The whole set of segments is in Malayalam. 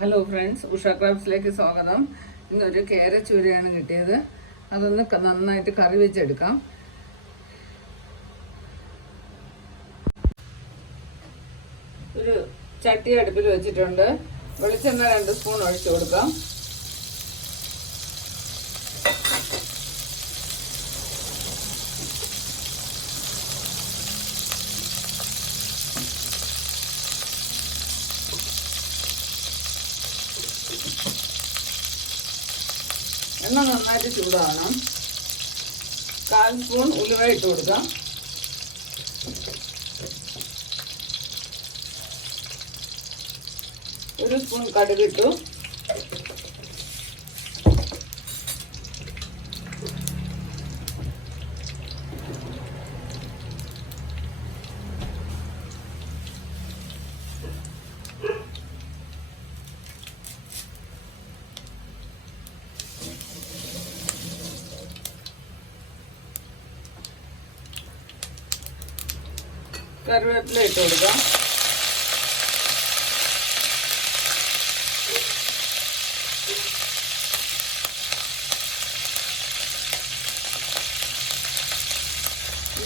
ഹലോ ഫ്രണ്ട്സ് ഉഷ ക്രാബ്സിലേക്ക് സ്വാഗതം. ഇന്നൊരു കേരച്ചൂരയാണ് കിട്ടിയത്. അതൊന്ന് നന്നായിട്ട് കറി വെച്ചെടുക്കാം. ഒരു ചട്ടി അടുപ്പിൽ വെച്ചിട്ടുണ്ട്. വെളിച്ചെണ്ണ രണ്ട് സ്പൂൺ ഒഴിച്ചു കൊടുക്കാം. എണ്ണ നന്നായിട്ട് ചൂടാവണം. കാൽ സ്പൂൺ ഉലുവ ഇട്ട് കൊടുക്കാം. ഒരു സ്പൂൺ കടുക് കറിവേപ്പില ഇട്ട് കൊടുക്കാം.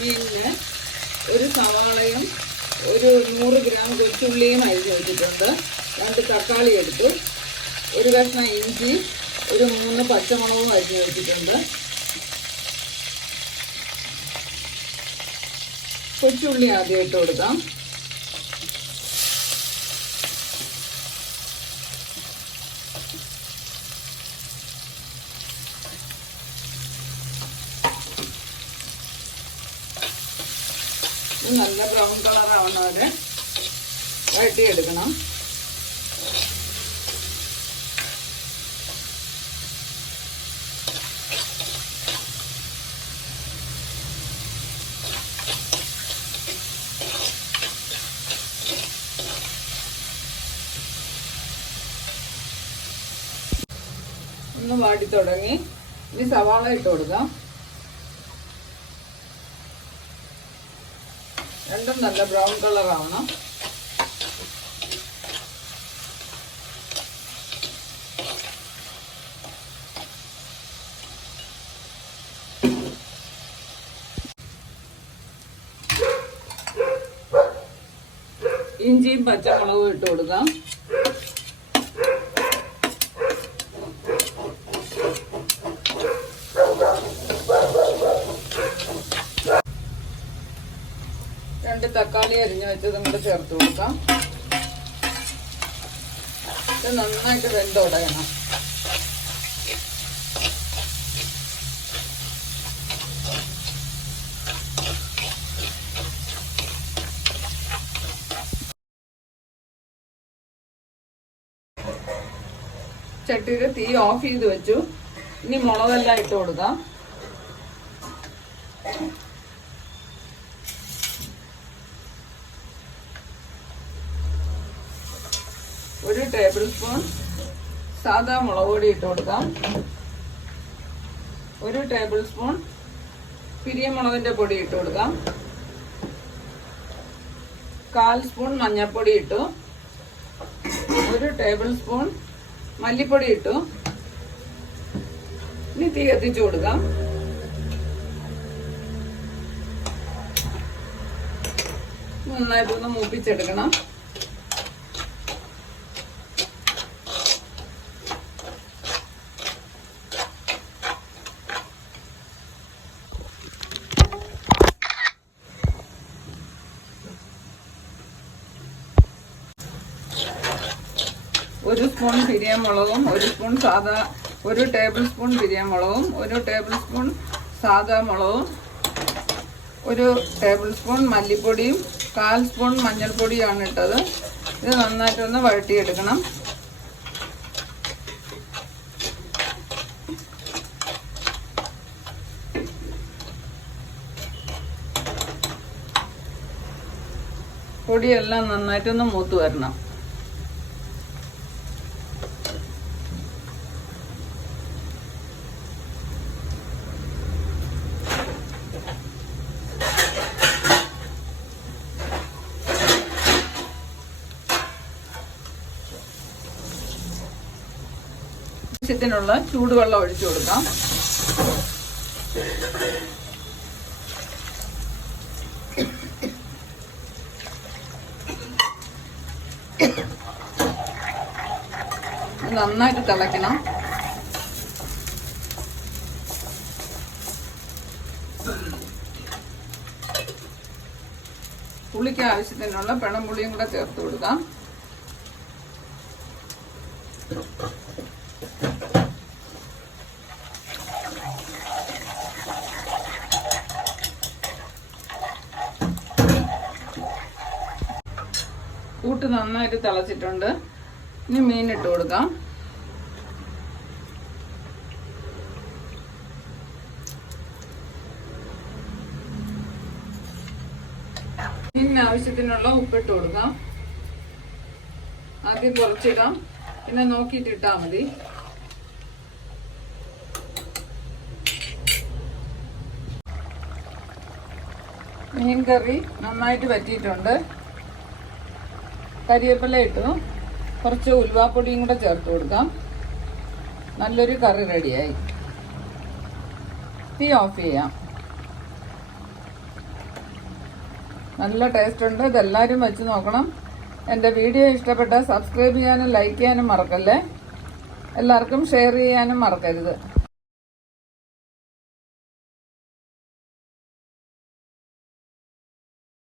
മീനിന് ഒരു സവാളയും ഒരു നൂറ് ഗ്രാം കൊച്ചുള്ളിയും അരിഞ്ഞ് വെച്ചിട്ടുണ്ട്. രണ്ട് തക്കാളി എടുത്തു. ഒരു കഷ്ണം ഇഞ്ചി ഒരു മൂന്ന് പച്ചമുളകും അരിഞ്ഞ് വെച്ചിട്ടുണ്ട്. കൊച്ചുള്ളി ആദ്യം ഇട്ട് കൊടുക്കാം നല്ല ബ്രൗൺ കളർ ആവുന്നവരെ വഴട്ടിയെടുക്കണം ഒന്ന് വാടി തുടങ്ങി. ഇനി സവാള ഇട്ട് കൊടുക്കാം. രണ്ടും നല്ല ബ്രൗൺ കളർ ആവണം ഇഞ്ചിയും പച്ചമുളകും ഇട്ട് കൊടുക്കാം. തക്കാളി അരിഞ്ഞു വെച്ചത് ഇങ്ങോട്ട് ചേർത്ത് കൊടുക്കാം. ഇത് നന്നായിട്ട് വെന്തുടയണം ചട്ടിയുടെ തീ ഓഫ് ചെയ്ത് വെച്ചു. ഇനി മുളകെല്ലാം ഇട്ട് കൊടുക്കാം. ഒരു ടേബിൾ സ്പൂൺ സാധാ മുളക് പൊടി ഇട്ട് കൊടുക്കാം. ഒരു ടേബിൾ സ്പൂൺ പിരിയമുളകിന്റെ പൊടി ഇട്ട് കൊടുക്കാം. കാൽ സ്പൂൺ മഞ്ഞൾപ്പൊടി ഇട്ടു. ഒരു ടേബിൾ സ്പൂൺ മല്ലിപ്പൊടി ഇട്ടു. ഇനി തീ കത്തിച്ചു കൊടുക്കാം. നന്നായിട്ടൊന്ന് മൂപ്പിച്ചെടുക്കണം. ഒരു സ്പൂൺ പിരിയമുളകും ഒരു സ്പൂൺ സാദാ ഒരു ടേബിൾ സ്പൂൺ പിരിയമുളകും ഒരു ടേബിൾ സ്പൂൺ സാദാ മുളകും ഒരു ടേബിൾ സ്പൂൺ മല്ലിപ്പൊടിയും കാൽ സ്പൂൺ മഞ്ഞൾപ്പൊടിയാണ് ഇട്ടത്. ഇത് നന്നായിട്ടൊന്ന് വഴട്ടിയെടുക്കണം പൊടിയെല്ലാം നന്നായിട്ടൊന്ന് മൂത്ത് വരണം. ആവശ്യത്തിനുള്ള ചൂടുവെള്ളം ഒഴിച്ചു കൊടുക്കാം. നന്നായിട്ട് തിളയ്ക്കണം. പുളിക്ക് ആവശ്യത്തിനുള്ള പിണംപുളിയും കൂടെ ചേർത്ത് കൊടുക്കാം. കൂട്ട് നന്നായിട്ട് തിളച്ചിട്ടുണ്ട്. ഇനി മീൻ ഇട്ട് കൊടുക്കാം. മീനിന് ആവശ്യത്തിനുള്ള ഉപ്പിട്ട് കൊടുക്കാം. ആദ്യം കുറച്ചിടാം. പിന്നെ നോക്കിയിട്ട് ഇട്ടാൽ മതി. മീൻ കറി നന്നായിട്ട് പറ്റിയിട്ടുണ്ട് കരിവേപ്പില ഇട്ടു. കുറച്ച് ഉലുവാപ്പൊടിയും കൂടെ ചേർത്ത് കൊടുക്കാം. നല്ലൊരു കറി റെഡിയായി. തീ ഓഫ് ചെയ്യാം. നല്ല ടേസ്റ്റ് ഉണ്ട്. ഇതെല്ലാവരും വെച്ച് നോക്കണം. എന്റെ വീഡിയോ ഇഷ്ടപ്പെട്ടാൽ സബ്സ്ക്രൈബ് ചെയ്യാനും ലൈക്ക് ചെയ്യാനും മറക്കല്ലേ? എല്ലാവർക്കും ഷെയർ ചെയ്യാനും മറക്കരുത്.